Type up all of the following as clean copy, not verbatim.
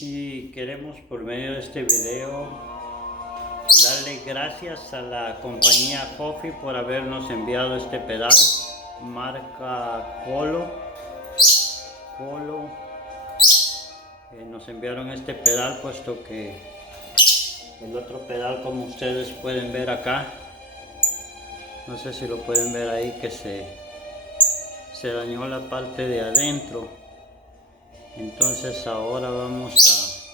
Y queremos por medio de este video darle gracias a la compañía Huffy por habernos enviado este pedal marca Colo. Nos enviaron este pedal puesto que el otro pedal, como ustedes pueden ver acá, no sé si lo pueden ver ahí, que se dañó la parte de adentro. Entonces ahora vamos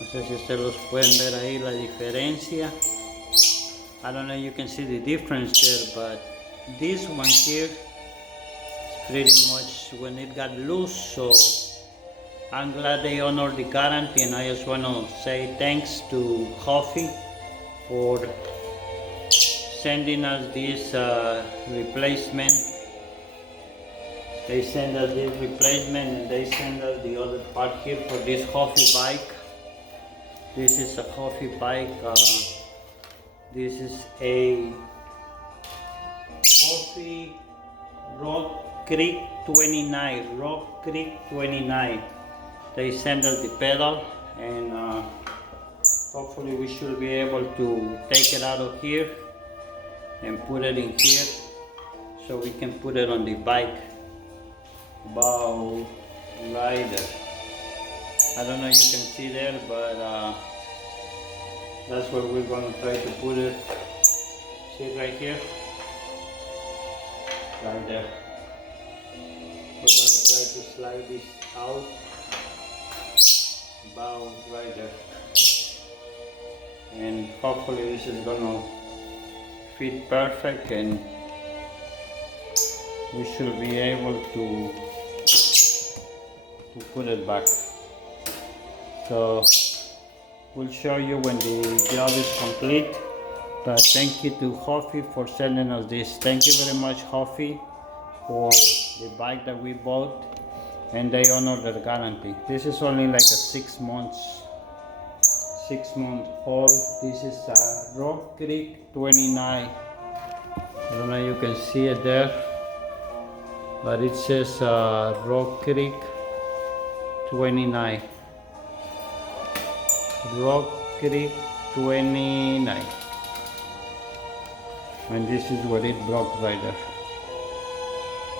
no sé si ustedes los pueden ver ahí la diferencia. I don't know if you can see the difference there, but this one here is pretty much when it got loose. So I'm glad they honored the guarantee, and I just want to say thanks to Huffy for sending us this replacement. They send us this replacement and they send us the other part here for this Huffy bike. This is a Huffy bike. This is a Huffy Rock Creek 29. They send us the pedal, and hopefully we should be able to take it out of here and put it in here so we can put it on the bike. Bow rider. I don't know if you can see there, but that's where we're going to try to put it. See right here? Right there. We're going to try to slide this out. Bow right there. And hopefully this is going to fit perfect, and we should be able to put it back. So we'll show you when the job is complete. But thank you to Huffy for sending us this. Thank you very much, Huffy, for the bike that we bought, and they honor the guarantee. This is only like a 6 month old. This is a Rock Creek 29. I don't know if you can see it there, but it says Rock Creek 29. Rock Creek 29. And this is where it broke right there.